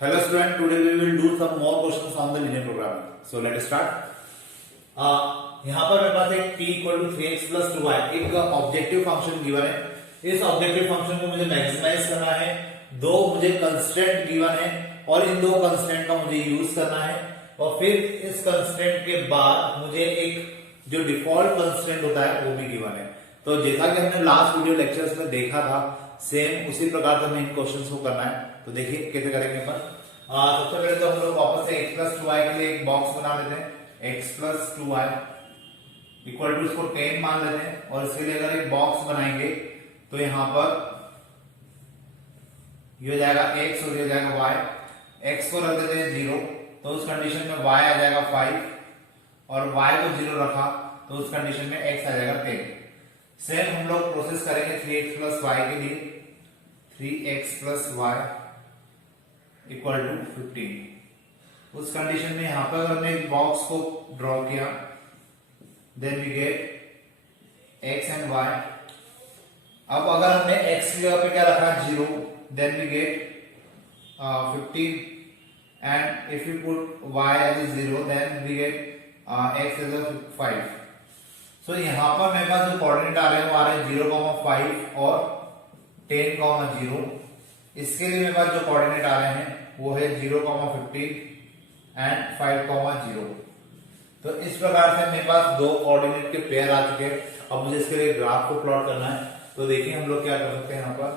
Hello student, today we will do some more questions on the linear programming. So let us start. यहाँ पर मेरे पास एक t equal to 3x plus 2y एक objective function given है। इस objective function को मुझे maximise करना है। दो मुझे कंस्ट्रेंट गिवन है और इन दो कंस्ट्रेंट का मुझे यूज करना है और फिर इस कंस्ट्रेंट के बाद मुझे एक जो डिफॉल्ट कंस्ट्रेंट होता है वो भी गिवन है। तो जैसा कि हमने लास्ट वीडियो लेक्चर्स में देखा था सेम उसी प्रकार से हमें इन क्वेश्चंस को करना है। तो देखिए कैसे करेंगे अपन। सबसे पहले तो हम लोग वापस से x प्लस 2y के लिए एक बॉक्स बना लेते हैं। x plus 2y equal to इसको 10 मान लेते हैं और इसके लिए अगर एक बॉक्स बनाएंगे तो यहाँ पर ये हो जाएगा x और ये हो जाएगा y। x को रख देते हैं 0 तो उस कंडीशन में y आ जाएगा 5 और y को 0 रखा तो उस कंडीशन में x आ जाएगा 10। सेम हम लोग प्रोसेस करेंगे 3x प्लस y के लिए। 3x plus y equal to 15। उस कंडीशन में यहां पर अगर हमने एक बॉक्स को ड्रॉ किया then we get x and y। अब अगर हमने x की जगह पे क्या रखा 0 then we get 15 and if you put y as 0 then we get x as 5। So यहाँ पर मेरे पास जो कोऑर्डिनेट आ रहे हैं वो आ रहे हैं 0,5 और 10,0। इसके लिए मेरे पास जो कोऑर्डिनेट आ रहे हैं वो है 0,15 एंड 5,0। तो इस प्रकार से मेरे पास दो कोऑर्डिनेट के पेयर आ चुके हैं। अब मुझे इसके लिए ग्राफ को प्लॉट करना है। तो देखिए हम लोग क्या कर सकते हैं यहाँ पर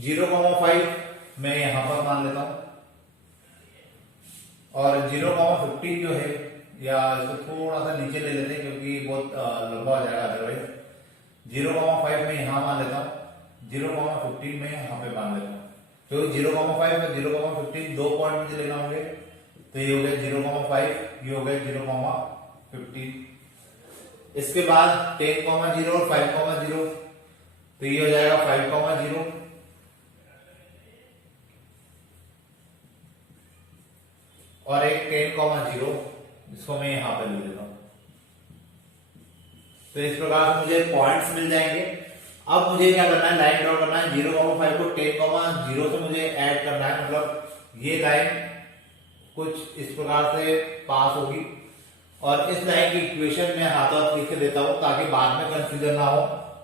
0,5 मैं यहां पर मान लेता हूं और 0,15 जो है या इसको थोड़ा सा नीचे ले लेते हैं क्योंकि बहुत लंबा हो जाएगा अदरवाइज। 0,5 में यहां मान लेता हूं 0,15 में यहां पे मान लेता हूं क्योंकि 0,5 में 0,15 दो पॉइंट मुझे लेना होंगे। तो ये हो गया 0,5 ये हो गया 0,15। इसके बाद 10,0 और 5,0 तो ये हो जाएगा 5,0 और एक 10,0 इसको मैं यहां पे ले लेता हूं। तो इस प्रकार से मुझे पॉइंट्स मिल जाएंगे। अब मुझे क्या करना है लाइन ड्रॉ करना है 0,5 को 10,0 से मुझे ऐड करना है। मतलब ये लाइन कुछ इस प्रकार से पास होगी और इस लाइन की इक्वेशन में हाथों हाथ लिख के देता हूं ताकि बाद में कंफ्यूजन ना हो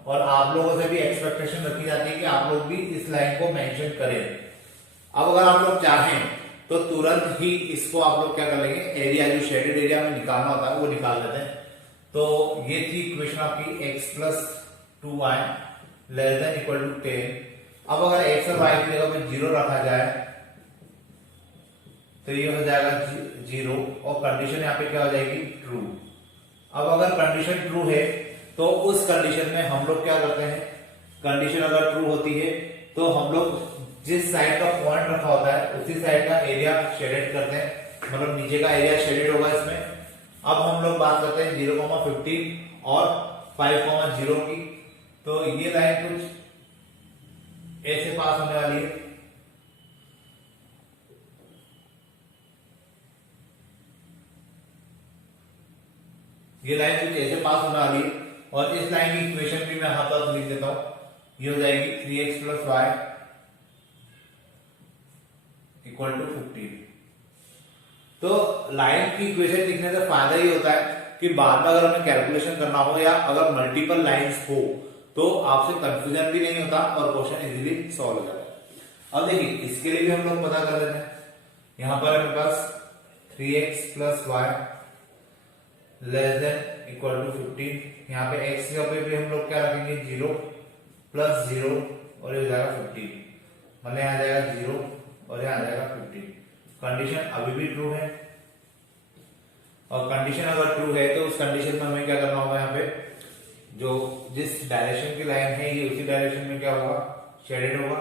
और आप लोगों से भी एक्सपेक्टेशन रखी जाती है कि आप लोग भी इस लाइन को मेंशन करें। अब अगर आप लोग चाहें तो तुरंत ही इसको आप लोग क्या कर लेंगे एरिया जो शेडेड एरिया में निकालना होता है वो निकाल लेते हैं। तो ये थी इक्वेशन आपकी x plus 2y less than equal to 10। अब अगर x और y की जगह पे 0 रखा जाए तो ये हो जाएगा 0 और कंडीशन यहाँ पे क्या हो जाएगी ट्रू। अब अगर कंडीशन ट्रू है तो उस कंडीशन में हम लोग क्या करते हैं कंडीशन अगर ट्रू होती है तो हम लोग जिस साइड का पॉइंट रखा होता है उसी साइड का एरिया शेडेड करते हैं। मतलब नीचे का एरिया शेडेड होगा इसमें। अब हम लोग बात करते हैं 0,15 और 5,0 की। तो ये लाइन कुछ ऐसे पास होने वाली है। ये लाइन कुछ ऐसे पास होने वाली है और इस लाइन की इक्वेशन भी मैं हाथों लिख देता हूं। ये हो जाएगी 3x plus y equal to 15। तो लाइन की इक्वेशन लिखने से फायदा ही होता है कि बाद में अगर हमें कैलकुलेशन करना हो या अगर मल्टीपल लाइंस हो तो आपसे कंफ्यूजन भी नहीं होता और क्वेश्चन इजीली सॉल्व हो जाता है। अब देखिए इसके लिए भी हम लोग पता कर लेते हैं। यहां पर मेरे पास 3x plus y less than equal to 15। यहाँ पे x की जगह पे भी हम लोग क्या रखेंगे 0 प्लस 0 और ये हो जाएगा 15। मतलब यहाँ आ जाएगा 0 और यहाँ आ जाएगा 15। कंडीशन अभी भी ट्रू है और कंडीशन अगर ट्रू है तो उस कंडीशन में हमें क्या करना होगा यहाँ पे जो जिस डायरेक्शन की लाइन है ये उसी डायरेक्शन में क्या होगा शेडेड होगा।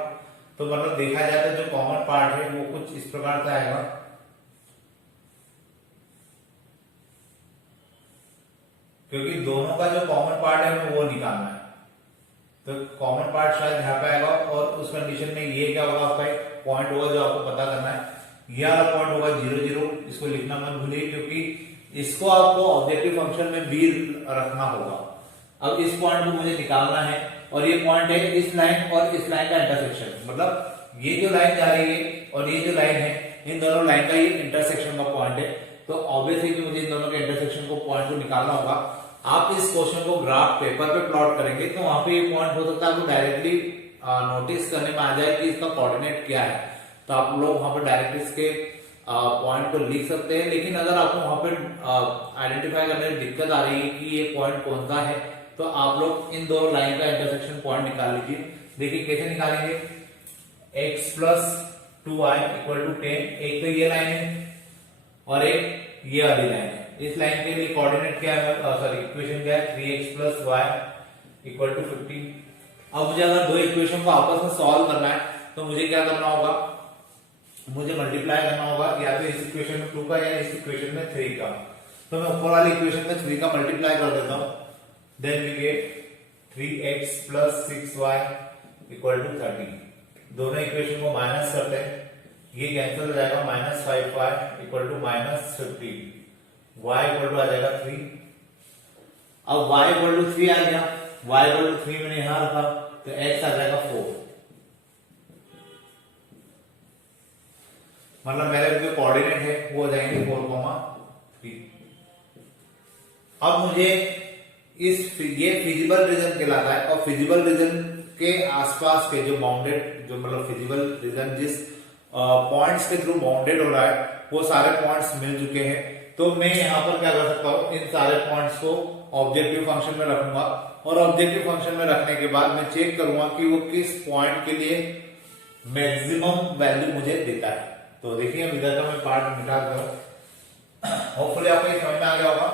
तो मतलब देखा जाए तो जो कॉमन पार्ट है वो कुछ इस प्रकार से आएगा। क्योंकि दोनों का जो कॉमन पार्ट है हमें वो निकालना है। तो कॉमन पार्ट शायद यहाँ पे आएगा और उस कंडीशन में ये क्या होगा आपका एक पॉइंट होगा जो आपको पता करना है। ये वाला पॉइंट होगा 0 0। इसको लिखना मत भूलिए क्योंकि इसको आपको ऑब्जेक्टिव फंक्शन में भी रखना होगा। अब इस पॉइंट को मुझे निकालना है और ये पॉइंट है इस लाइन और इस लाइन का इंटरसेक्शन, मतलब ये जो लाइन जा रही है और ये जो लाइन है, इन दोनों लाइन का ये इंटरसेक्शन का पॉइंट है। तो ऑब्वियसली कि मुझे इन दोनों के इंटरसेक्शन को पॉइंट को निकालना होगा। आप इस क्वेश्चन को ग्राफ पेपर पे प्लॉट करेंगे तो वहां पे ये पॉइंट हो सकता है आपको डायरेक्टली नोटिस करने में आ जाए कि इसका कोऑर्डिनेट क्या है, तो आप लोग वहां पर डायरेक्ट इसके पॉइंट को लिख सकते हैं। लेकिन अगर आपको वहां पर आइडेंटिफाई करने में दिक्कत आ रही है कि ये पॉइंट कौन सा है, तो आप लोग इन दो लाइन का इंटरसेक्शन पॉइंट निकाल लीजिए। देखिए कैसे निकालेंगे, x plus 2y equal to 10, एक तो ये लाइन है और एक ये वाली लाइन है। इस लाइन के लिए कोऑर्डिनेट क्या है, सॉरी इक्वेशन क्या है, 3x plus y equal to 15। अब मुझे अगर दो इक्वेशन को आपस में सॉल्व करना है तो मुझे क्या करना होगा, मुझे मल्टीप्लाई करना होगा या तो इस इक्वेशन में 2 का या इस इक्वेशन में 3 का। तो मैं ऊपर वाली इक्वेशन में 3 का मल्टीप्लाई कर देता हूं, then we get 3x plus 6y equal to 30। दोनों इक्वेशन को माइनस करते हैं, ये कैंसिल हो जाएगा, minus 5y equal to minus 15, y equal to आ जाएगा 3। अब y इक्वल टू 3 आ गया, y इक्वल टू 3 मैंने यहां रखा तो x आ जाएगा 4, मतलब मेरे जो कोऑर्डिनेट है वो हो जाएंगे 4,3। अब मुझे ये फिजिबल रीजन कहलाता है, और फिजिबल रीजन के आसपास के जो बाउंडेड, जो मतलब फिजिबल रीजन जिस पॉइंट्स के थ्रू बाउंडेड हो रहा है वो सारे पॉइंट्स मिल चुके हैं। तो मैं यहाँ पर क्या कर सकता हूँ, इन सारे पॉइंट्स को ऑब्जेक्टिव फंक्शन में रखूंगा, और ऑब्जेक्टिव फंक्शन में रखने के बाद मैं चेक करूंगा कि वो किस पॉइंट के लिए मैक्सिमम वैल्यू मुझे देता है। तो देखिए अब इधर का मैं पार्ट मिटा दूं, होपफुली आपको ये समझ में आ गया होगा।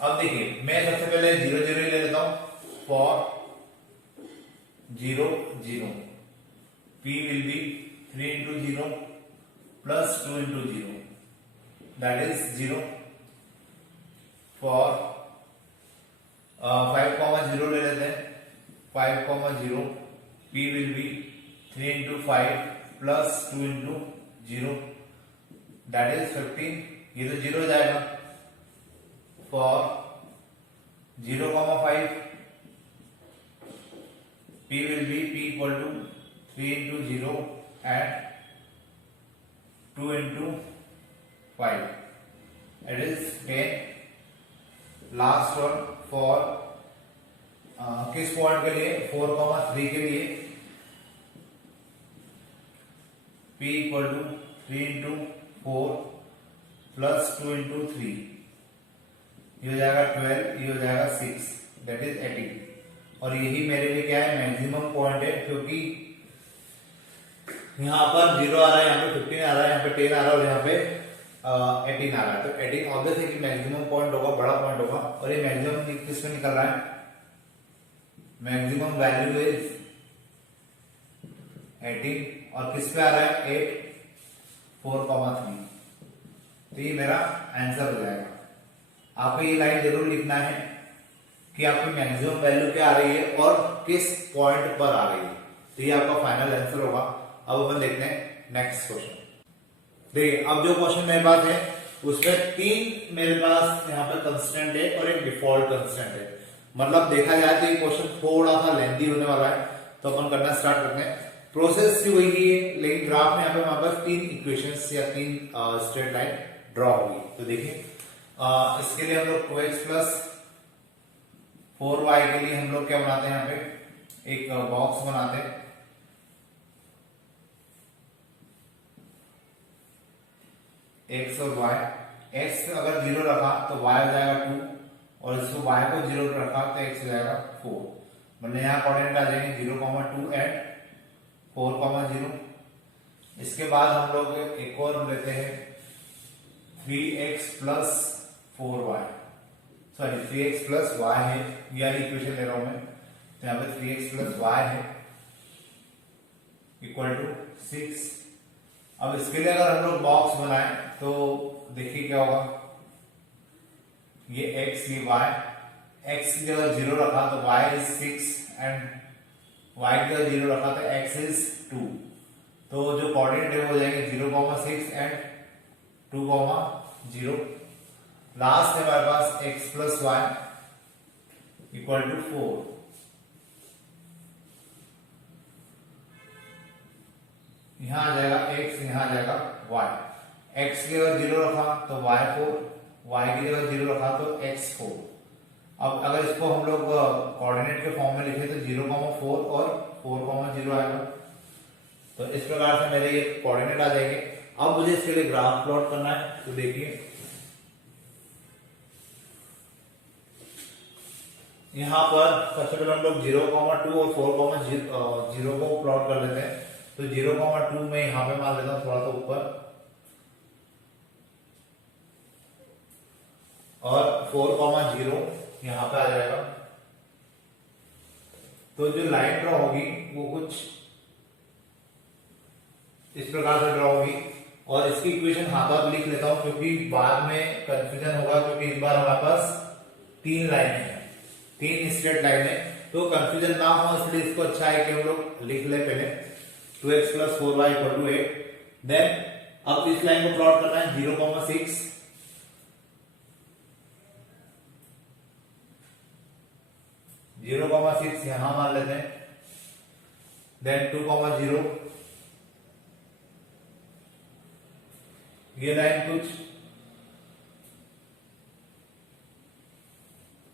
अब देखिए मैं सबसे पहले 0 0 ले लेता हूं, for 0 0 p will be 3 into 0 plus 2 into 0, that is 0। for 5,0 ले लेते हैं, 5,0 p will be 3 into 5 plus 2 into 0, that is 15। ये तो 0 जाएगा। for 0,5 p will be p equal to 3 into 0 and 2 into 5, it is 10। Last one for किस point के लिए, 4,3 के लिए p equal to 3 into 4 plus 2 into 3, ये हो जाएगा 12, ये हो जाएगा 6, दैट इज 18। और यही मेरे लिए क्या है, मैक्सिमम पॉइंट है, क्योंकि यहाँ पर 0 आ रहा है, यहाँ पे 15 आ रहा है, यहाँ पे 10 आ रहा है और यहाँ पे 18 आ रहा है। तो 18 ऑब्वियसली कि मैक्सिमम पॉइंट होगा, बड़ा पॉइंट होगा। और ये मैक्सिमम किस में निकल रहा है, मैक्सिमम वैल्यू इज 18 और किस पे आ रहा है 8, 4,3। तो ये मेरा आंसर हो जाएगा। आपको ये लाइन जरूर लिखना है कि आपकी मैक्सिमम वैल्यू क्या आ रही है और किस पॉइंट पर आ रही है, तो ये आपका फाइनल आंसर होगा। अब अपन देखते हैं नेक्स्ट क्वेश्चन। देखिए अब जो क्वेश्चन मेरे पास है उसमें 3 मेरे पास यहाँ पे कंस्टेंट है और एक डिफॉल्ट कंस्टेंट है। मतलब देखा जाए तो ये क्वेश्चन थोड़ा सा लेंथी होने वाला है, तो अपन करना स्टार्ट करते हैं। प्रोसेस भी वही है, लेकिन ग्राफ में यहाँ पे हमारे पास 3 इक्वेशंस या 3 स्ट्रेट लाइन ड्रॉ होगी। तो देखिए इसके लिए हम लोग 2x प्लस 4y के लिए हम लोग क्या बनाते हैं, यहाँ पे एक बॉक्स बनाते हैं। x और y, x अगर 0 रखा तो y हो जाएगा 2, और इसको y को 0 रखा तो x हो जाएगा 4। मतलब यहाँ कोऑर्डिनेट आ जाएंगे 0,2 एंड 4,0। इसके बाद हम लोग एक और लेते हैं 3x plus 4y, sorry 3x plus y है, ये इक्वेशन ले रहा हूं मैं, तो यहाँ पे 3x प्लस y है इक्वल टू 6। अब इसके लिए अगर हम लोग बॉक्स बनाए तो देखिए क्या होगा, ये x ये y, x की जगह 0 रखा तो y इज 6 एंड y की जगह 0 रखा तो x इज 2। तो जो कोऑर्डिनेट है वो हो जाएंगे 0,6 एंड 2,0। लास्ट है हमारे पास x plus y equal to 4। यहां आ जाएगा x, यहां आ जाएगा y। x की जगह 0 रखा तो y 4, y की जगह 0 रखा तो x 4। अब अगर इसको हम लोग कोऑर्डिनेट के फॉर्म में लिखे तो 0,4 और 4,0 आएगा। तो इस प्रकार से मेरे ये कोऑर्डिनेट आ जाएंगे। अब मुझे इसके लिए ग्राफ प्लॉट करना है, तो देखिए यहां पर सबसे पहले हम लोग 0,2 और 4,0 को प्लॉट कर लेते हैं। तो 0,2 में यहां पे मान लेता हूं थोड़ा सा ऊपर, और 4,0 यहां पे आ जाएगा। तो जो लाइन ड्रॉ होगी वो कुछ इस प्रकार से ड्रॉ होगी, और इसकी इक्वेशन हाथ हाथ लिख लेता हूं क्योंकि बाद में कंफ्यूजन होगा, क्योंकि इस बार हमारे पास 3 लाइनें हैं, 3 स्ट्रेट लाइन है, तो कंफ्यूजन ना हो इसलिए इसको अच्छा है कि हम लोग लिख ले पहले 2x plus 4y equal to 8। Then अब इस लाइन को प्लॉट करना है 0,6, 0,6 यहां मान लेते हैं। देन 2,0, ये लाइन कुछ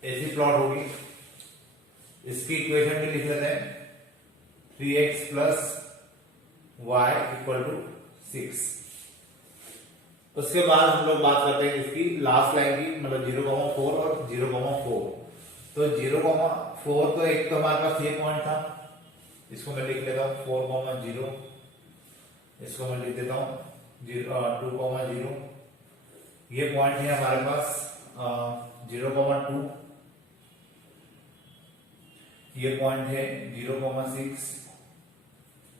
ऐसी प्लॉट होगी। इसकी इक्वेशन भी लिख लेते हैं 3x plus y equal to 6। उसके बाद हम लोग बात करते हैं इसकी लास्ट लाइन की, मतलब 0,4 और 0,4। तो 0,4 तो एक तो हमारे पास ये पॉइंट था, इसको मैं लिख लेता हूं 4,0, इसको मैं लिख देता हूं 2,0। ये पॉइंट है हमारे पास 0,2, ये पॉइंट है 0,6।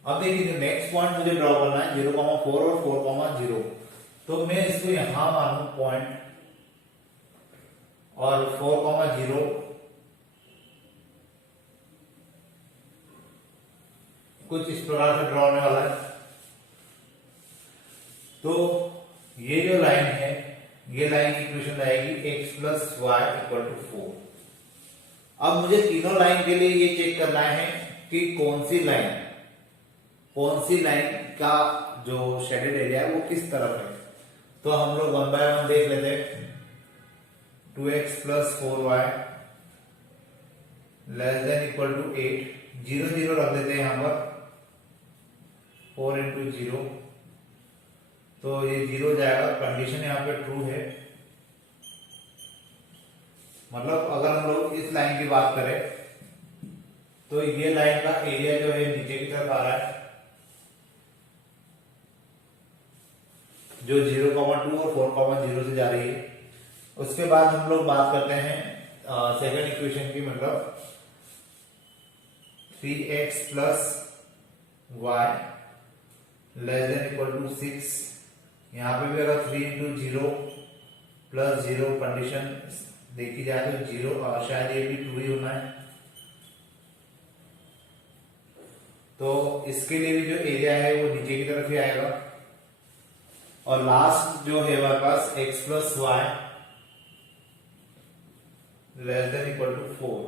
अब देखिए नेक्स्ट पॉइंट मुझे ड्रॉ करना है 0,4 और 4,0। तो मैं इसको यहां मानू पॉइंट, और 4,0 कुछ इस प्रकार से ड्रॉ होने वाला है। तो ये जो लाइन है, ये लाइन की इक्वेशन आएगी x plus y equal to 4। अब मुझे तीनों लाइन के लिए ये चेक करना है कि कौन सी लाइन का जो शेडेड एरिया है वो किस तरफ है। तो हम लोग 1 बाय 1 देख लेते हैं। 2x plus 4y less than equal to 8, 0 0 रख देते हैं यहां पर, 4 इंटू 0, तो ये 0 जाएगा। कंडीशन यहाँ पे ट्रू है, मतलब अगर हम लोग इस लाइन की बात करें तो ये लाइन का एरिया जो है नीचे की तरफ आ रहा है, जो 0,2 और 4,0 से जा रही है। उसके बाद हम लोग बात करते हैं सेकंड इक्वेशन की, मतलब 3x plus y less than equal to 6। यहां पे भी अगर 3 इंटू 0 प्लस 0 कंडीशन देखी जाए तो 0, शायद ये भी ट्रू ही होना है। तो इसके लिए भी जो एरिया है वो नीचे की तरफ ही आएगा। और लास्ट जो है हमारे पास x plus y less than equal to 4।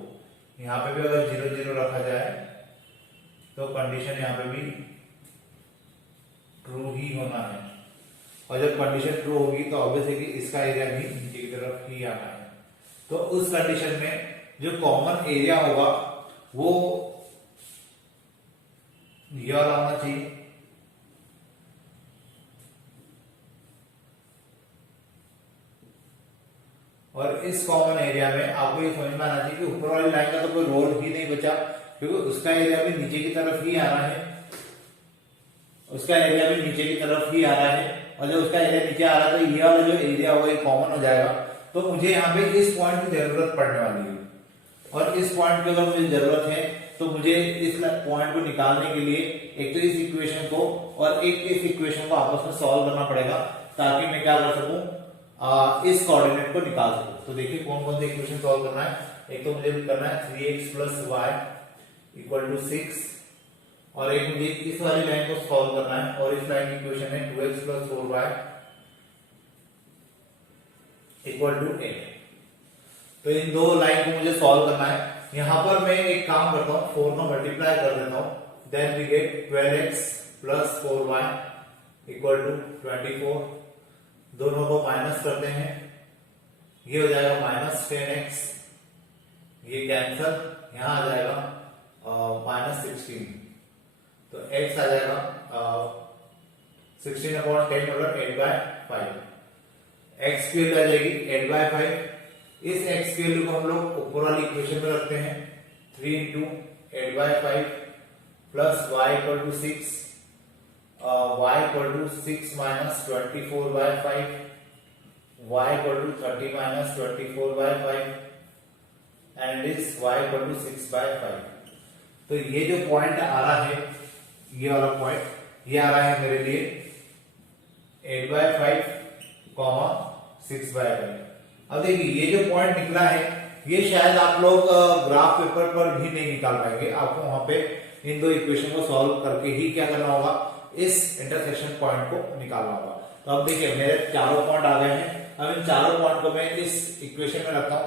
यहां पे भी अगर 0 0 रखा जाए तो कंडीशन यहां पे भी ट्रू ही होना है। और जब कंडीशन ट्रू होगी तो ऑब्वियस है कि इसका एरिया भी नीचे की तरफ ही आना है। तो उस कंडीशन में जो कॉमन एरिया होगा वो यह आना चाहिए। और इस कॉमन एरिया में आपको ये समझ में आना चाहिए कि ऊपर वाली लाइन का तो कोई रोल ही नहीं बचा, क्योंकि उसका एरिया भी नीचे की तरफ ही आ रहा है, उसका एरिया भी नीचे की तरफ ही आ रहा है। और जब उसका एरिया नीचे आ रहा है तो ये वाला जो एरिया होगा ये कॉमन हो जाएगा। तो मुझे यहाँ पे इस पॉइंट की जरूरत पड़ने वाली है, और इस पॉइंट की अगर मुझे जरूरत है तो मुझे इस पॉइंट को निकालने के लिए एक तो इस इक्वेशन को और एक इस इक्वेशन को आपस में सॉल्व करना पड़ेगा, ताकि मैं क्या कर सकूं, इस कोऑर्डिनेट को निकाल सकूं। तो देखिए कौन कौन सी इक्वेशन सॉल्व करना है। एक तो मुझे करना है 3x plus y equal to 6, और एक मुझे इस वाली लाइन को सॉल्व करना है, और इस लाइन की इक्वेशन है 2x plus 4y equal to 8। तो इन दो लाइन को मुझे सॉल्व करना है। यहां पर मैं एक काम करता हूं, 4 को मल्टीप्लाई कर देता हूं, then we get 12x plus 4y equal to 24। दोनों को माइनस करते हैं, ये हो जाएगा माइनस 10x, ये कैंसल, यहां आ जाएगा माइनस 16, तो x आ जाएगा 16/10 मतलब 8/5। x की वैल्यू आ जाएगी 8/5। इस x की वैल्यू को हम लोग ऊपर वाली इक्वेशन में रखते हैं, 3 into 8/5 plus y equal to 6, y equal to 6 minus 24/5, y equal to 30 minus 24/5 and is y equal to 6/5। तो ये जो पॉइंट आ रहा है, ये वाला पॉइंट ये आ रहा है मेरे लिए 8/5, 6/5। अब देखिए ये जो पॉइंट निकला है, ये शायद आप लोग ग्राफ पेपर पर भी नहीं निकाल पाएंगे। आपको वहां पे इन दो इक्वेशन को सॉल्व करके ही क्या करना होगा, इस इंटरसेक्शन पॉइंट को निकालना होगा। तो अब देखिए मेरे चारों पॉइंट आ गए हैं। अब इन चारों पॉइंट को मैं इस इक्वेशन में रखता हूँ,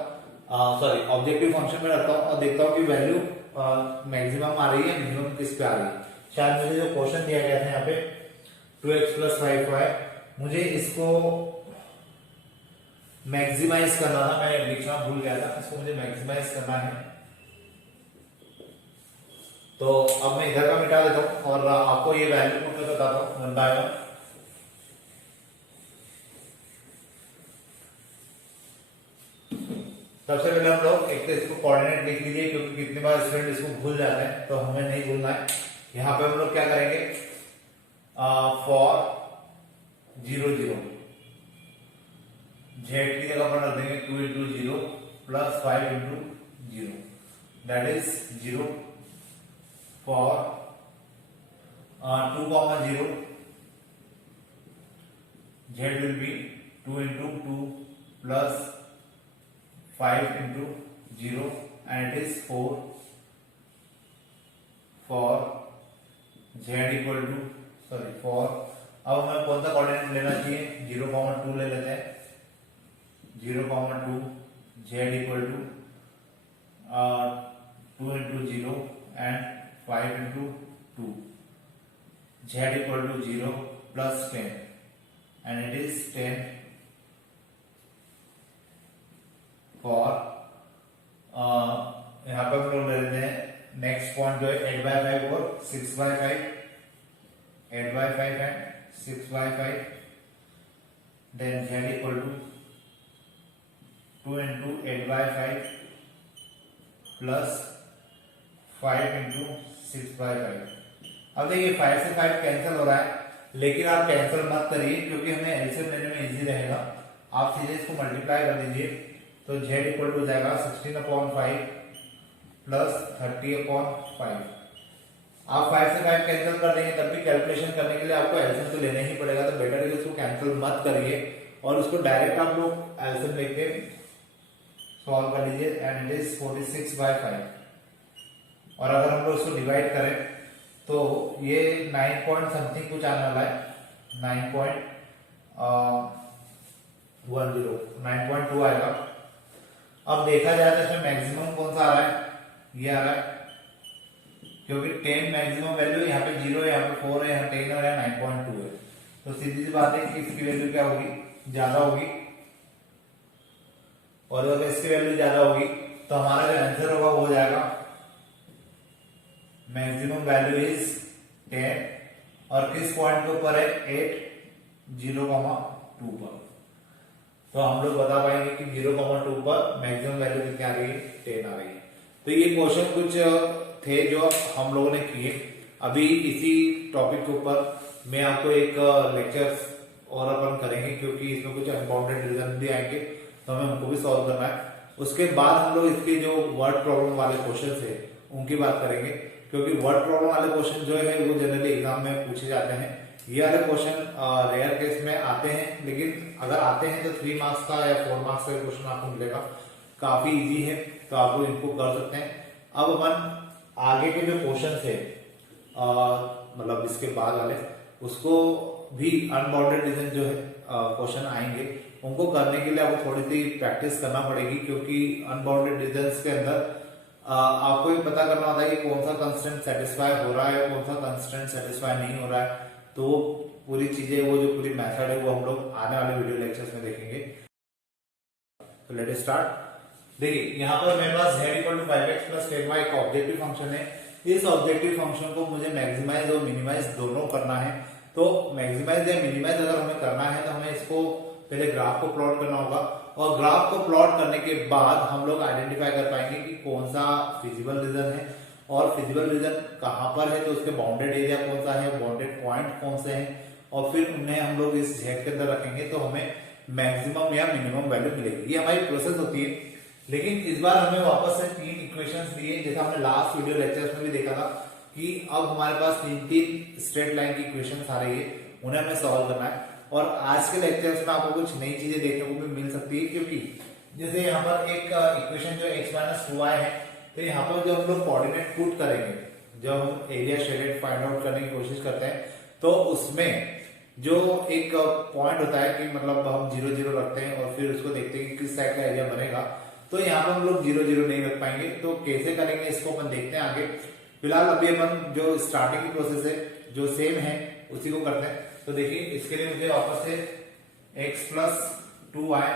सॉरी ऑब्जेक्टिव फंक्शन में रखता हूँ और देखता हूँ कि वैल्यू मैक्सिमम आ रही है, मिनिमम किस पे आ रही है। शायद मुझे जो क्वेश्चन दिया गया था यहाँ पे 2x प्लस 5y, मुझे इसको मैक्सिमाइज करना था, मैं लिखना भूल गया था, इसको मुझे मैक्सिमाइज करना है। तो अब मैं इधर का मिटा देता हूं और आपको ये वैल्यू को मैं बताता हूं 1 बाय 1। सबसे पहले हम लोग एक तो इसको कोऑर्डिनेट लिख लीजिए, क्योंकि कितनी बार स्टूडेंट इसको भूल जाते हैं, तो हमें नहीं भूलना है। यहां पे हम लोग क्या करेंगे, फॉर 0 0 z की जगह पर रख देंगे 2 into 0 plus 5 into 0, that is 0 for 2,0 z will be 2 into 2 plus 5 into 0 and it is 4 for z equal to for अब हमें कौन सा कोऑर्डिनेट लेना चाहिए, 0,2 ले लेते हैं। 0,2 z equal to 2 into 0 and 5 into 2, z equal to 0 plus 10 and it is 10 for यहाँ पर हम लोग ले लेते हैं नेक्स्ट पॉइंट जो है 8/5 और 6/5, 8/5 and 6/5, then z equal to 2 into 8/5 plus 5 into 6/5। अब देखिए 5 से 5 कैंसिल हो रहा है, लेकिन आप कैंसिल मत करिए क्योंकि हमें एलसीएम लेने में इजी रहेगा। आप सीधे इसको मल्टीप्लाई कर दीजिए, तो z इक्वल टू जाएगा 16/5 प्लस 30/5। आप 5 से 5 कैंसिल कर देंगे, तब भी कैलकुलेशन करने के लिए आपको एलसीएम तो लेना ही पड़ेगा, तो बेटर है कि उसको कैंसिल मत करिए और उसको डायरेक्ट आप लोग एलसीएम लेके सॉल्व कर लीजिए एंड इट इज 46/5। और अगर हम लोग इसको डिवाइड करें तो ये 9 पॉइंट समथिंग कुछ आने वाला है, 9.2 आएगा। अब देखा जाए तो इसमें मैक्सिमम कौन सा आ रहा है, ये आ रहा है, क्योंकि 10 मैक्सिमम वैल्यू यहाँ पे 0 है, यहाँ पे 4 है, यहाँ 10 है, 9.2 है। तो सीधी सी बात है कि इसकी वैल्यू क्या होगी, ज्यादा होगी। और अगर इसकी वैल्यू ज्यादा होगी तो हमारा जो आंसर होगा वो हो जाएगा मैक्सिमम वैल्यू इज 10 और किस पॉइंट के ऊपर है 8, 0,2 पर। तो हम लोग बता पाएंगे कि 0,2 पर मैक्सिमम वैल्यू कितनी आ रही है, 10 आ रही है। तो ये क्वेश्चन कुछ थे जो हम लोगों ने किए। अभी इसी टॉपिक के ऊपर मैं आपको एक लेक्चर और अपन करेंगे, क्योंकि इसमें कुछ इंपॉर्टेंट रीजन भी आएंगे तो हमें उनको भी सॉल्व करना है। उसके बाद हम लोग इसके जो वर्ड प्रॉब्लम वाले क्वेश्चन है उनकी बात करेंगे, क्योंकि वर्ड प्रॉब्लम वाले क्वेश्चन जो है वो जनरली एग्जाम में पूछे जाते हैं। ये वाले क्वेश्चन रेयर केस में आते हैं, लेकिन अगर आते हैं तो 3 मार्क्स का या 4 मार्क्स का क्वेश्चन आपको मिलेगा, काफी इजी है, तो आप लोग इनको कर सकते हैं। अब अपन आगे के जो क्वेश्चन है मतलब इसके बाद वाले, उसको भी अनबाउंडेड रीजन जो है क्वेश्चन आएंगे, उनको करने के लिए आपको थोड़ी सी प्रैक्टिस करना पड़ेगी, क्योंकि अनबाउंडेड रीजन्स के अंदर आपको ये पता करना होता है कि कौन सा कंस्ट्रेंट सेटिस्फाई हो रहा है, कौन सा कंस्ट्रेंट सेटिस्फाई नहीं हो रहा है। तो वो पूरी चीजें, वो जो पूरी मेथड है वो हम लोग आने वाले वीडियो लेक्चर्स में देखेंगे। तो लेट अस स्टार्ट। देखिए यहाँ पर मेरे पास z equal to 5x plus 10y एक ऑब्जेक्टिव फंक्शन है। इस ऑब्जेक्टिव फंक्शन को मुझे मैक्सिमाइज और मिनिमाइज दोनों करना है। तो मैक्सिमाइज या मिनिमाइज अगर हमें करना है तो हमें इसको पहले ग्राफ को प्लॉट करना होगा, और ग्राफ को प्लॉट करने के बाद हम लोग आइडेंटिफाई कर पाएंगे कि कौन सा फिजिबल रीजन है और फिजिबल रीजन कहां पर है, तो उसके बाउंडेड एरिया कौन सा है, बाउंडेड पॉइंट कौन से हैं, और फिर उन्हें हम लोग इस जेड के अंदर रखेंगे तो हमें मैक्सिमम या मिनिमम वैल्यू मिलेगी। ये हमारी प्रोसेस होती है। लेकिन इस बार हमें वापस से 3 इक्वेशंस दिए, जैसा हमने लास्ट वीडियो लेक्चर्स में भी देखा था कि अब हमारे पास 3 स्ट्रेट लाइन की इक्वेशंस आ रही है, उन्हें हमें सॉल्व करना है। और आज के लेक्चर्स में आपको कुछ नई चीजें देखने को भी मिल सकती है, क्योंकि जैसे यहाँ पर एक इक्वेशन जो x माइनस 2y है, तो यहाँ पर जब हम लोग कोऑर्डिनेट पुट करेंगे, जब हम एरिया शेडेड फाइंड आउट करने की कोशिश करते हैं, तो उसमें जो एक पॉइंट होता है कि मतलब हम 0 0 रखते हैं और फिर उसको देखते हैं कि किस साइड का एरिया बनेगा, तो यहाँ पर हम लोग 0 0 नहीं रख पाएंगे। तो कैसे करेंगे इसको अपन देखते हैं आगे। फिलहाल अभी अपन जो स्टार्टिंग की प्रोसेस है जो सेम है उसी को करते हैं। तो देखिए इसके लिए मुझे वापस से x plus 2y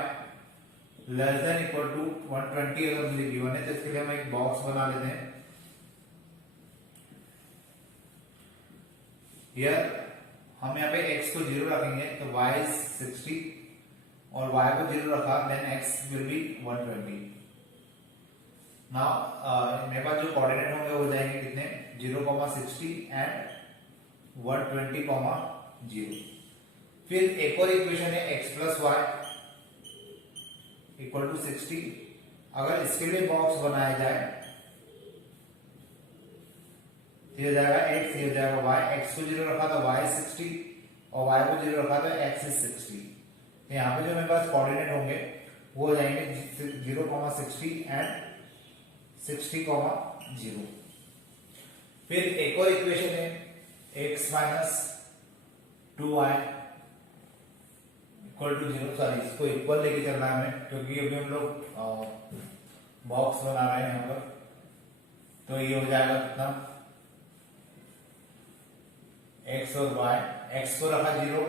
less than equal to 120 अगर मुझे गिवन है, तो इसके लिए हम एक बॉक्स बना लेते हैं। Here हम यहाँ पे x को 0 रखेंगे तो y is 60 और y को 0 रखा, then x will be 120। Now मेरे पास जो कोऑर्डिनेट होंगे हो जाएंगे कितने, 0,60 एंड 120,0। फिर एक और इक्वेशन है x plus y equal to 60। अगर इसके लिए बॉक्स बनाया जाए तो हो जाएगा x, ये हो जाएगा y। x को 0 रखा तो y 60 और y को 0 रखा तो x is 60। यहाँ पे जो मेरे पास कोऑर्डिनेट होंगे वो हो जाएंगे 0,60 एंड 60,0। फिर एक और इक्वेशन है x minus 2y equal to 0। Sorry, इसको इक्वल लेके चलना है हमें, क्योंकि अभी हम लोग बॉक्स बना रहे हैं यहाँ पर। तो ये हो जाएगा कितना, x और y, x को रखा 0।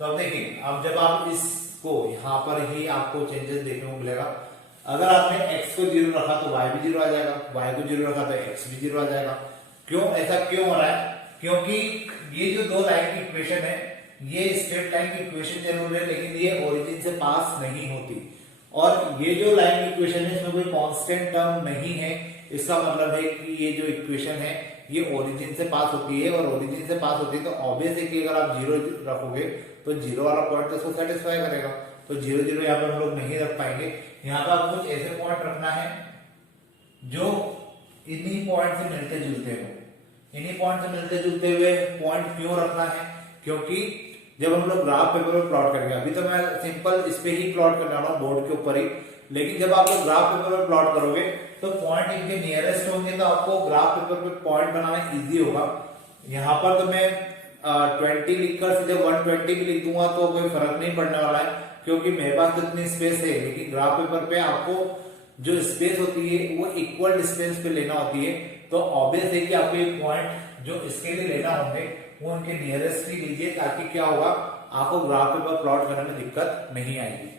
तो अब देखिए, अब जब आप इसको यहाँ पर ही आपको चेंजेस देखने को मिलेगा। अगर आपने x को 0 रखा तो y भी 0 आ जाएगा, y को 0 रखा तो x भी 0 आ जाएगा। क्यों, ऐसा क्यों हो रहा है? क्योंकि ये जो दो लाइन की इक्वेशन है, ये स्ट्रेट लाइन की इक्वेशन जरूर है, लेकिन ये ओरिजिन से पास नहीं होती। और ये जो लाइन की इक्वेशन है इसमें कोई कांस्टेंट टर्म नहीं है। इसका मतलब है कि ये जो इक्वेशन है ये ओरिजिन से पास होती है, और ओरिजिन से पास होती है तो ऑब्वियस है कि अगर आप 0 रखोगे तो 0 वाला पॉइंट तो इसको सेटिस्फाई करेगा। तो 0 0 यहाँ पर हम लोग नहीं रख पाएंगे। यहाँ पर आपको कुछ ऐसे पॉइंट रखना है जो इन्हीं पॉइंट से मिलते जुलते हो। इन्हीं पॉइंट से मिलते जुलते हुए पॉइंट क्यों रखना है? क्योंकि जब हम लोग ग्राफ पेपर पर प्लॉट करेंगे, अभी तो मैं सिंपल इस पे ही प्लॉट करने वाला हूँ बोर्ड के ऊपर ही, लेकिन जब आप लोग ग्राफ पेपर पर प्लॉट करोगे तो पॉइंट इनके नियरेस्ट होंगे, तो आपको ग्राफ पेपर पे पॉइंट बनाना इजी होगा। यहाँ पर तो मैं 20 लिखकर सीधे 120 भी लिख दूंगा तो कोई फर्क नहीं पड़ने वाला है, क्योंकि मेरे पास तो इतनी स्पेस है। लेकिन ग्राफ पेपर पे आपको जो स्पेस होती है वो इक्वल डिस्टेंस पे लेना होती है। तो ऑब्वियस है कि आपको ये पॉइंट जो इसके लिए लेना होंगे वो उनके नियरेस्ट ही लीजिए, ताकि क्या होगा, आपको ग्राफ पेपर प्लॉट करने में दिक्कत नहीं आएगी।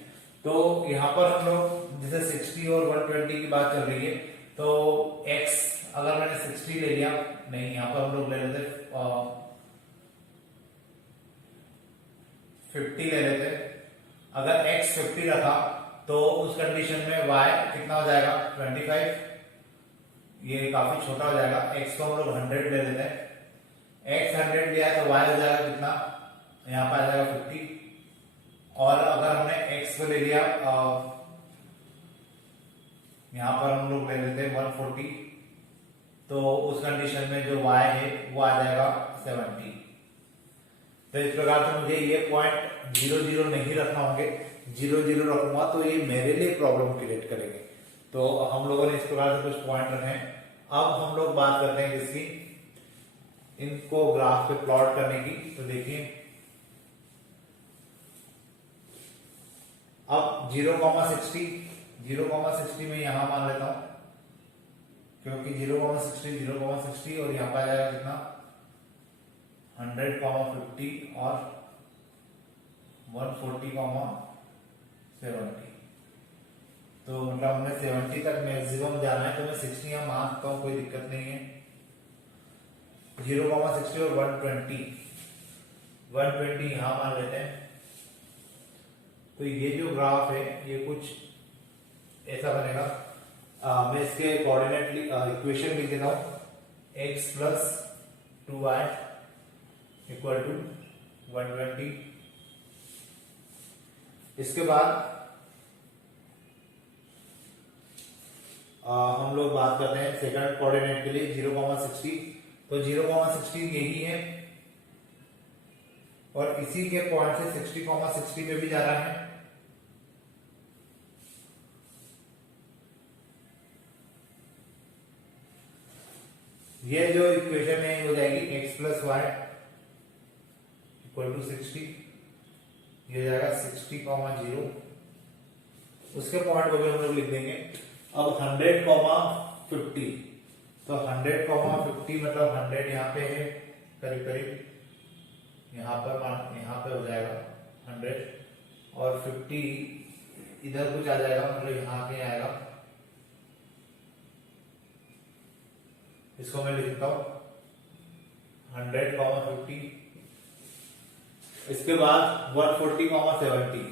तो यहाँ पर हम लोग जैसे 60 और 120 की बात चल रही है, तो x अगर मैंने 60 ले लिया, नहीं यहाँ पर हम लोग ले लेते 50 ले लेते। अगर x 50 रखा तो उस कंडीशन में y कितना हो जाएगा, 25। ये काफी छोटा हो जाएगा। x को हम लोग 100 ले लेते हैं। x 100 लिया तो y हो जाएगा कितना, यहाँ पर आ जाएगा 50। और अगर हमने x को ले लिया, यहाँ पर हम लोग ले लेते हैं 140, तो उस कंडीशन में जो y है वो आ जाएगा 70। तो इस प्रकार से मुझे ये पॉइंट 0 0 नहीं रखना होंगे। 0 0 रखूंगा तो ये मेरे लिए प्रॉब्लम क्रिएट करेंगे। तो हम लोगों ने इस प्रकार से कुछ पॉइंट रखे हैं। अब हम लोग बात करते हैं इसकी, इनको ग्राफ पे प्लॉट करने की। तो देखिए अब 0,60 0,60 में यहां मान लेता हूं, क्योंकि 0,60 0,60 और यहां पर आ जाएगा कितना 100,50 और 140,70। तो मतलब हमें 70 तक मैक्सिमम जाना है, तो मैं 60 यहां मान सकता हूं, कोई दिक्कत नहीं है। 0,60 और 120 यहां मान लेते हैं। तो ये जो ग्राफ है ये कुछ ऐसा बनेगा। मैं इसके कोऑर्डिनेट इक्वेशन लिख देता हूं, x plus 2y equal to 120। इसके बाद हम लोग बात करते हैं सेकंड कोऑर्डिनेट के लिए 0,60। तो 0,60 यही है और इसी के पॉइंट से 60,60 पे भी जा रहा है। ये जो इक्वेशन है हो जाएगी x plus y equal to 60। ये जाएगा 60,0। उसके पॉइंट को भी हम लोग लिख देंगे। अब 100,50, तो 100,50 मतलब 100 यहाँ पे है करीब करीब, यहाँ पे हो जाएगा 100 और 50 इधर कुछ आ जाएगा, मतलब यहाँ पे आएगा। इसको मैं लिखता हूं 100,50। इसके बाद 140,70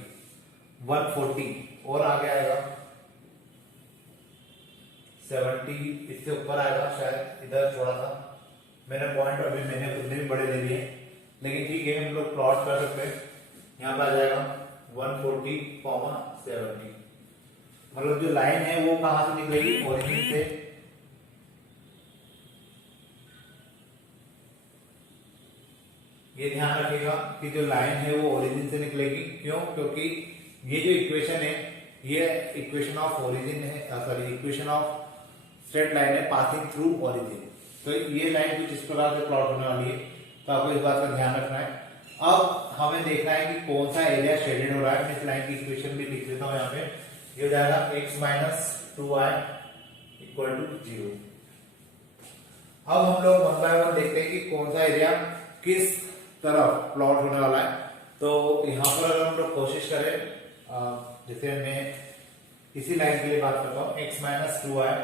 140 और आगे आएगा 70, इससे ऊपर आएगा शायद, इधर थोड़ा सा मैंने पॉइंट अभी मैंने खुद भी बड़े ले लिए, लेकिन ठीक है हम लोग प्लॉट कर सकते हैं। यहाँ पे आ जाएगा 140,70। मतलब जो लाइन है वो कहां से निकलेगी, ओरिजिन से। ये ध्यान रखिएगा कि जो लाइन है वो ओरिजिन से निकलेगी। क्यों? क्योंकि ये जो इक्वेशन है ये इक्वेशन ऑफ ओरिजिन है, sorry equation of straight line है पासिंग थ्रू ओरिजिन। तो ये लाइन कुछ इस प्रकार से प्लॉट होने वाली है, तो आपको इस बात का ध्यान रखना है। अब हमें देखना है कि कौन सा एरिया शेडेड हो रहा है। मैं इस लाइन की इक्वेशन भी लिख देता हूं यहाँ पे। ये हो जाएगा x minus 2y equal to 0। अब हम लोग 1 बाय 1 देखते हैं कि कौन सा एरिया किस तरफ प्लॉट होने वाला है। तो यहाँ पर अगर हम लोग कोशिश करें, जैसे मैं इसी लाइन के लिए बात करता हूँ, x माइनस 2y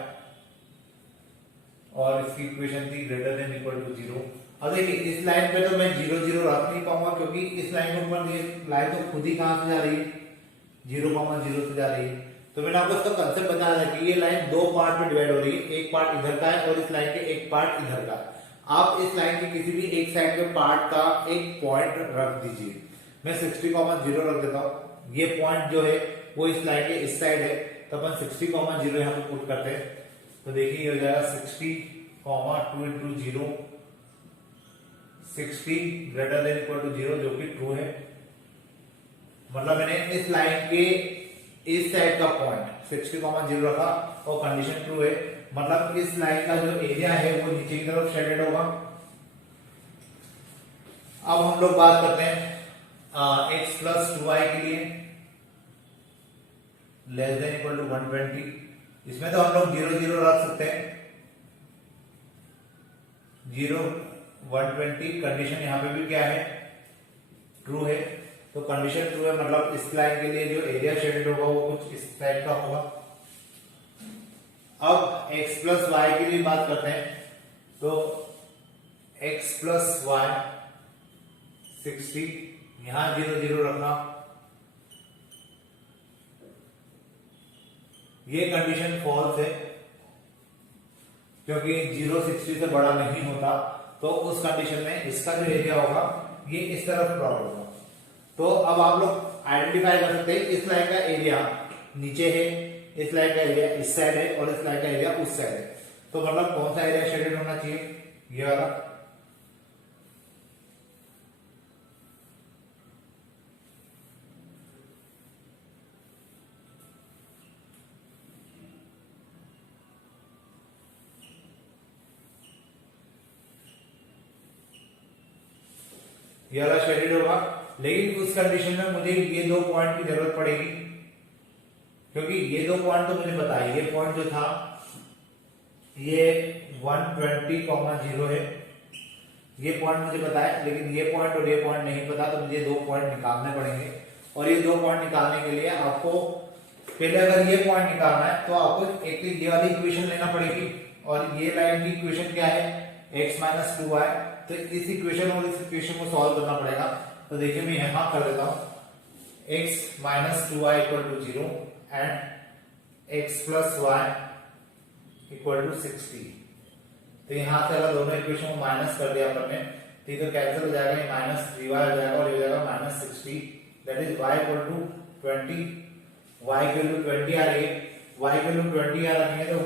और इसकी इक्वेशन थी ग्रेटर देन इक्वल टू 0। अब देखिए इस लाइन पे तो मैं 0 0 रख नहीं पाऊंगा, क्योंकि इस लाइन के ऊपर ये लाइन तो खुद ही कहां से जा रही है, 0,0 से जा रही है। तो मैंने आपको इसका कंसेप्ट बताया था कि ये लाइन दो पार्ट में डिवाइड हो रही है, एक पार्ट इधर का है और इस लाइन के एक पार्ट इधर का। आप इस लाइन के किसी भी एक साइड के पार्ट का एक पॉइंट रख दीजिए। मैं 60,0 रख देता हूं। ये पॉइंट जो है वो इस लाइन के इस साइड है, तो अपन 60,0 यहाँ पे पुट करते हैं। तो देखिए ये हो जाएगा 60, 2 into 0, 60 greater than equal to 0, जो कि ट्रू है। मतलब मैंने इस लाइन के इस साइड का पॉइंट 60,0 रखा और कंडीशन ट्रू है। मतलब इस लाइन का जो एरिया है वो नीचे की तरफ शेडेड होगा। अब हम लोग बात करते हैं x प्लस 2y के लिए, लेस देन इक्वल टू 120। इसमें तो हम लोग 0 0 रख सकते हैं, 0 120। कंडीशन यहाँ पे भी क्या है, ट्रू है। तो कंडीशन ट्रू है, मतलब इस लाइन के लिए जो एरिया शेडेड होगा वो कुछ इस टाइप का होगा। अब x प्लस वाई के लिए बात करते हैं। तो x प्लस वाई 60, यहां 0 0 रखना। ये कंडीशन फॉल्स है, क्योंकि 0 60 से बड़ा नहीं होता। तो उस कंडीशन में इसका जो एरिया होगा ये इस तरफ प्लॉट होगा। तो अब आप लोग आइडेंटिफाई कर सकते हैं इस लाइन का एरिया नीचे है, इस लाइन का एरिया इस साइड है और इस लाइन का एरिया उस साइड है। तो मतलब कौन सा एरिया शेडेड होना चाहिए, ये वाला। ये वाला शेडेड होगा, लेकिन उस कंडीशन में मुझे ये दो पॉइंट की जरूरत पड़ेगी। क्योंकि ये दो पॉइंट तो मुझे पता है, ये पॉइंट जो था ये 120,0 है, ये पॉइंट मुझे पता है, लेकिन ये पॉइंट और ये पॉइंट नहीं पता, तो मुझे दो पॉइंट निकालने पड़ेंगे। और ये दो पॉइंट निकालने के लिए आपको पहले अगर ये पॉइंट निकालना है तो आपको एक ये वाली इक्वेशन लेना पड़ेगी, और ये लाइन की इक्वेशन क्या है, x माइनस 2y। तो इस इक्वेशन और इस इक्वेशन को सॉल्व करना पड़ेगा। तो देखिए मैं यहां कर देता हूं, x minus 2y equal to 0 and x plus y equal to 60। तो यहां से अगर दोनों इक्वेशन को माइनस कर दिया अपन ने, तो इधर कैंसिल हो जाएगा, ये माइनस 3y हो जाएगा और ये हो जाएगा minus 60, that is y equal to 20। y की वैल्यू 20 आ रही है, y की वैल्यू 20 आ रही है, तो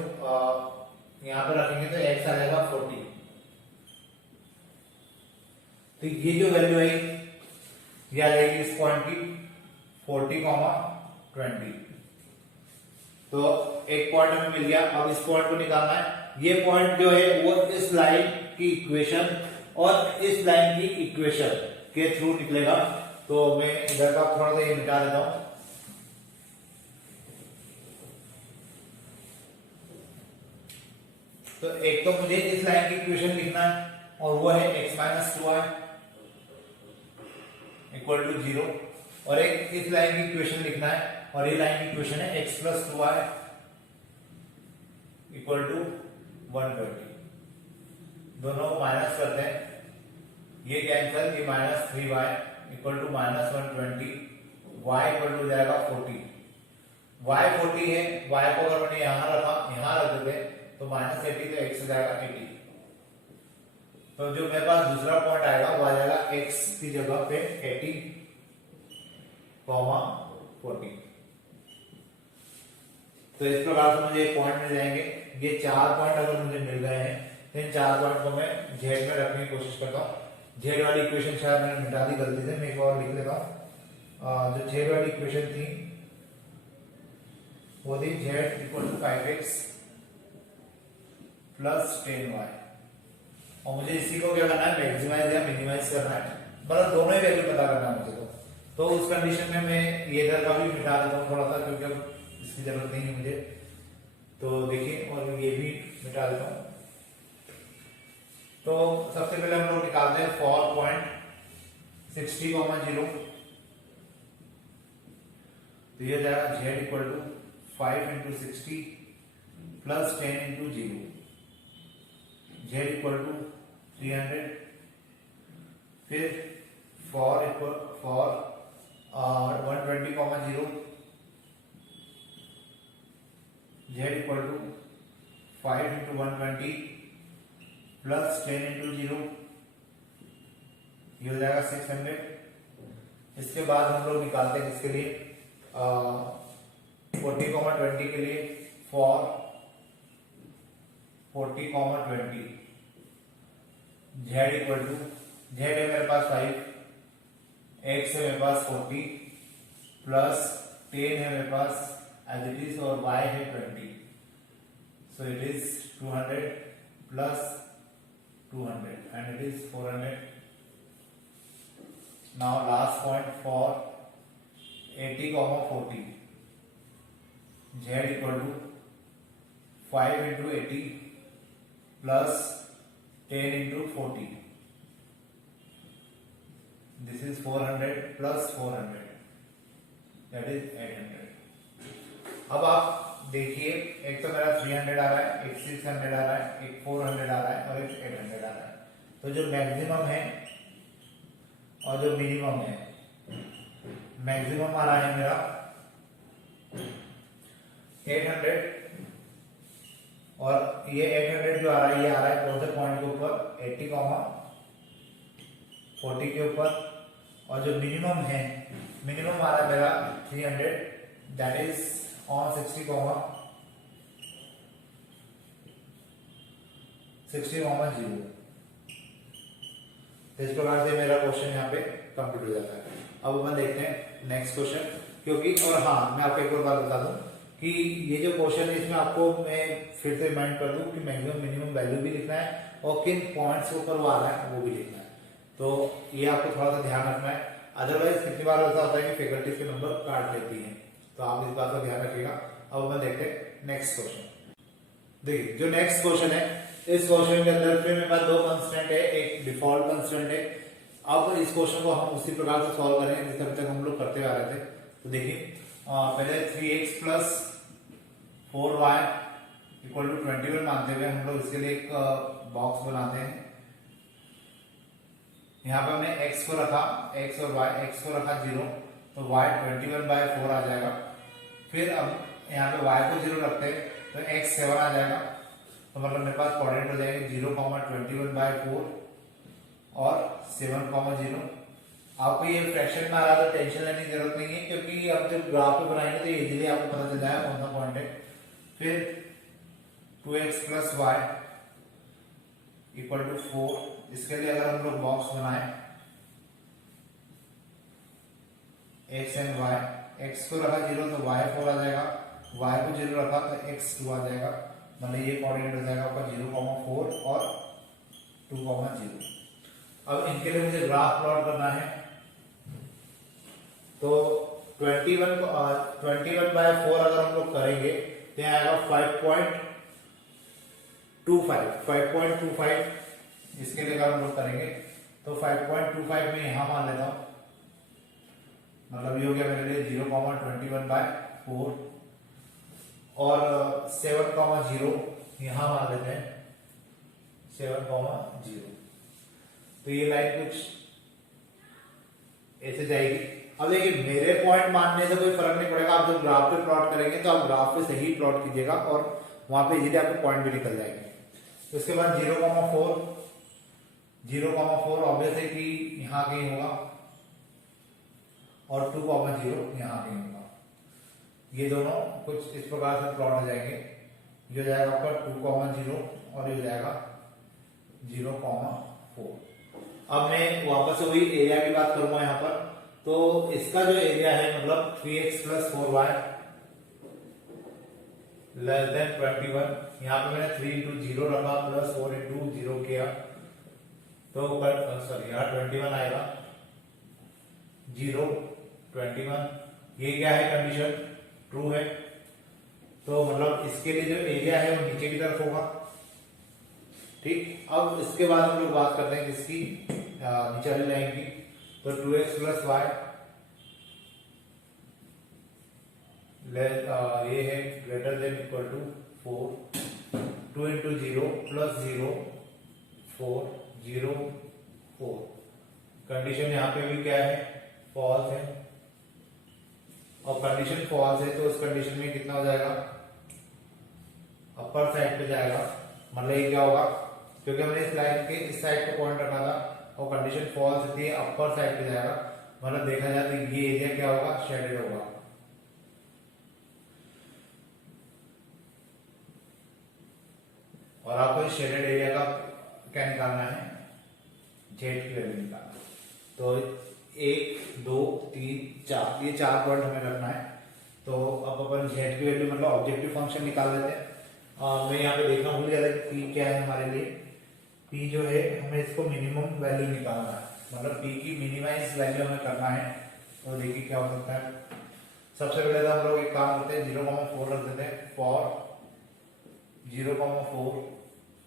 यहां पर रखेंगे तो x आ जाएगा 40। तो ये जो वैल्यू है ये आ जाएगी इस पॉइंट की 40,20। तो एक पॉइंट हमें मिल गया। अब इस पॉइंट को निकालना है। ये पॉइंट जो है वो इस लाइन की इक्वेशन और इस लाइन की इक्वेशन के थ्रू निकलेगा। तो मैं इधर का थोड़ा सा ये मिटा देता हूं। तो एक तो मुझे इस लाइन की इक्वेशन लिखना है और वो है x minus 2y equal to 0, और एक इस लाइन की इक्वेशन लिखना है और ये लाइन की इक्वेशन है x plus 2y equal to 120। दोनों माइनस करते हैं, ये कैंसिल, ये minus 3y equal to minus 120, y equal to जाएगा 40। y 40 है, y को अगर मैंने यहां रखा, यहां रख देते तो माइनस 80, तो x हो जाएगा 80। तो जो मेरे पास दूसरा पॉइंट आएगा वो आ जाएगा x की जगह पे 80, 40। तो इस प्रकार से मुझे पॉइंट मिल जाएंगे। ये 4 पॉइंट अगर मुझे मिल गए हैं तो इन 4 पॉइंट को मैं z में रखने की कोशिश करता हूँ। z वाली इक्वेशन शायद मैंने मिटा दी गलती से, मैं एक और लिख लेता हूँ। जो z वाली इक्वेशन थी वो थी z equal to 5x plus 10y, और मुझे इसी को क्या करना है, मैक्सिमाइज या मिनिमाइज करना है, मतलब दोनों ही वैल्यू पता करना है मुझे। तो उस कंडीशन में मैं ये इधर का भी मिटा देता हूँ थोड़ा सा, क्योंकि अब इसकी जरूरत नहीं है मुझे। तो देखिए, और ये भी मिटा देता हूँ। तो सबसे पहले हम लोग निकालते हैं फॉर पॉइंट 60,0। तो ये जाएगा z equal to 5 into 60 plus 10 into 0, z equal to 300। फिर for 120,0, z equal to 5 into 120 plus 10 into 0, ये हो जाएगा 600। इसके बाद हम लोग निकालते हैं इसके लिए 40,20 के लिए for 40,20, z equal to, z है मेरे पास 5, x है मेरे पास 40 प्लस 10 है मेरे पास एज इट इज, और y है 20, so it is 200 plus 200 and it is 400। Now last point for 80,40, z equal to 5 into 80 plus 10 into 40, this is 400 plus 400, that is 800। अब आप देखिए, एक तो मेरा 300 आ रहा है, एक 600 आ रहा है, एक 400 आ रहा है और एक 800 आ रहा है। तो जो मैक्सिमम है और जो मिनिमम है, मैक्सिमम आ रहा है मेरा 800, और ये 800 जो आ रहा है, ये आ रहा है कौन से पॉइंट के ऊपर, 80,40 के ऊपर। और जो मिनिमम है, मिनिमम आ रहा है मेरा 300, दैट इज ऑन 60,0। तो इस प्रकार से मेरा क्वेश्चन यहाँ पे कंप्लीट हो जाता है। अब अपन देखते हैं नेक्स्ट क्वेश्चन, क्योंकि और हाँ, मैं आपको एक और बात बता दूं कि ये जो क्वेश्चन है इसमें आपको मैं फिर से रिमाइंड कर दूं कि मैक्सिमम मिनिमम वैल्यू भी लिखना है और किन पॉइंट्स के ऊपर वो आ रहा है वो भी लिखना है। तो ये आपको थोड़ा सा ध्यान रखना है, अदरवाइज कितनी बार ऐसा होता है कि फैकल्टीज के नंबर काट लेती हैं। तो तो आप इस बात का ध्यान रखिएगा। अब अपन देखते हैं नेक्स्ट क्वेश्चन। देखिए जो नेक्स्ट क्वेश्चन है, इस क्वेश्चन के अंदर फिर मेरे पास दो कंस्टेंट है, एक डिफॉल्ट कंस्टेंट है। अब इस क्वेश्चन को हम उसी प्रकार से सॉल्व करेंगे जैसे अभी तक हम लोग करते आ रहे थे। तो देखिए पहले 3x plus 4y equal to 21 मानते हुए हम लोग इसके लिए एक बॉक्स बनाते हैं। यहाँ पर हमने x को रखा, x और y, x को रखा 0 तो y 21/4 आ जाएगा। फिर अब यहाँ पे y को 0 रखते हैं तो x 7 आ जाएगा। तो मतलब मेरे पास कोऑर्डिनेट हो जाएंगे 0,21/4 और 7,0। आपको ये फ्रैक्शन में आ रहा तो टेंशन लेने की जरूरत नहीं है, क्योंकि अब जब ग्राफ पे बनाएंगे तो इजीली आपको पता चल जाएगा कौन सा पॉइंट है। फिर 2x plus y equal to 4, इसके लिए अगर हम लोग बॉक्स बनाए x एंड y, x को रखा 0 तो y 4 आ जाएगा, y को 0 रखा तो x 2 आ जाएगा। मतलब ये कोऑर्डिनेट हो जाएगा आपका 0,4 और 2,0। अब इनके लिए मुझे ग्राफ प्लॉट करना है। तो 21/4 अगर हम लोग करेंगे तो यहाँ आएगा 5.25। इसके लिए अगर हम लोग करेंगे तो 5.25 में यहां मान लेता हूं, मतलब ये हो गया मेरे लिए 0,21/4 और 7,0 यहां मान लेते हैं 7,0। तो ये लाइन कुछ ऐसे जाएगी। अब देखिए मेरे पॉइंट मानने से कोई फर्क नहीं पड़ेगा, आप जब ग्राफ पे प्लॉट करेंगे तो आप ग्राफ पे सही प्लॉट कीजिएगा और वहां पे इजीली आपको पॉइंट भी निकल जाएंगे। तो इसके बाद 0,4 ऑब्वियस है कि यहाँ कहीं होगा और 2,0 यहाँ कहीं होगा। ये दोनों कुछ इस प्रकार से प्लॉट हो जाएंगे। ये हो जाएगा आपका 2,0 और ये हो जाएगा 0,4। अब मैं वापस से वही एरिया की बात करूंगा यहाँ पर। तो इसका जो एरिया है मतलब 3x plus 4y less then 21, यहाँ पे मैंने 3 इंटू 0 रखा प्लस 4 इंटू 0 किया तो सॉरी यहाँ 21 आएगा। 0 21, ये क्या है कंडीशन, ट्रू है। तो मतलब इसके लिए जो एरिया है वो नीचे की तरफ होगा। ठीक, अब इसके बाद हम लोग बात करते हैं किसकी, नीचे वाली लाइन की। तो 2x प्लस वाई ये है greater than equal to 4, 2 into 0 plus 0 4 0 4। Condition यहाँ पे भी क्या है, फॉल्स है। और कंडीशन फॉल्स है तो उस कंडीशन में कितना हो जाएगा, अपर साइड पे जाएगा। मतलब ये क्या होगा, क्योंकि हमने इस लाइन के इस साइड पे पॉइंट रखा था और कंडीशन फॉल्स थी, अपर साइड पे जाएगा। मतलब देखा जाए तो ये एरिया क्या होगा, शेडेड होगा। और आपको इस शेडेड एरिया का क्या निकालना है, जेड की वैल्यू निकालना। तो 1 2 3 4 ये 4 पॉइंट हमें रखना है। तो अब अपन जेड की वैल्यू मतलब ऑब्जेक्टिव फंक्शन निकाल लेते हैं। मैं यहाँ पे देखना भूल गया था कि पी क्या है हमारे लिए। पी जो है हमें इसको मिनिमम वैल्यू निकालना है, मतलब पी की मिनिमाइज वैल्यू हमें करना है। तो देखिए क्या हो सकता है। सबसे पहले तो हम लोग एक काम करते हैं, 0,4 रख देते हैं। For 0,4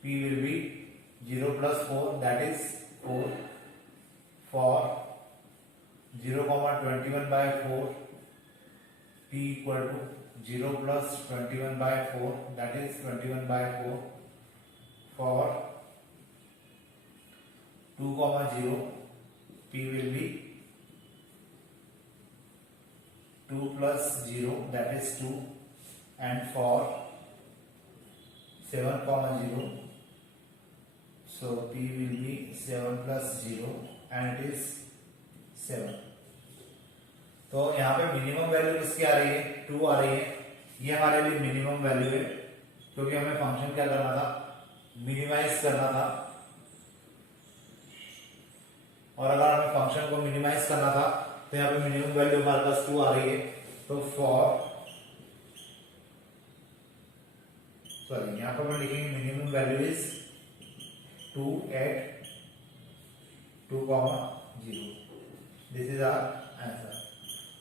p will be 0 plus 4 that is 4. For 0,21/4 p equal to 0 plus 21/4 that is 21/4. For 2,0 p will be 2 plus 0 that is 2. And for 7,0 so p will be 7 plus 0 and it is 7. तो यहाँ पे minimum value किसकी आ रही है, 2 आ रही है। ये हमारे लिए मिनिमम वैल्यू है क्योंकि हमें फंक्शन क्या करना था, मिनिमाइज करना था। और अगर हमें फंक्शन को मिनिमाइज करना था तो यहाँ पे मिनिमम वैल्यू हमारे पास 2 आ रही है। तो फॉर सॉरी यहाँ पर लिखेंगे minimum value is 2 at 2,0। This is our answer.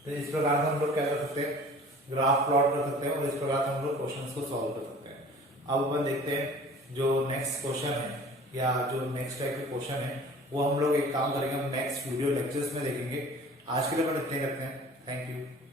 तो इस प्रकार से हम लोग क्या कर सकते हैं, ग्राफ प्लॉट कर सकते हैं और इस प्रकार हम लोग क्वेश्चंस को सॉल्व कर सकते हैं। अब अपन देखते हैं जो नेक्स्ट क्वेश्चन है या जो नेक्स्ट टाइप के क्वेश्चन है वो हम लोग एक काम करेंगे, हम नेक्स्ट वीडियो लेक्चर्स में देखेंगे। आज के लिए अपन इतने करते हैं। Thank you.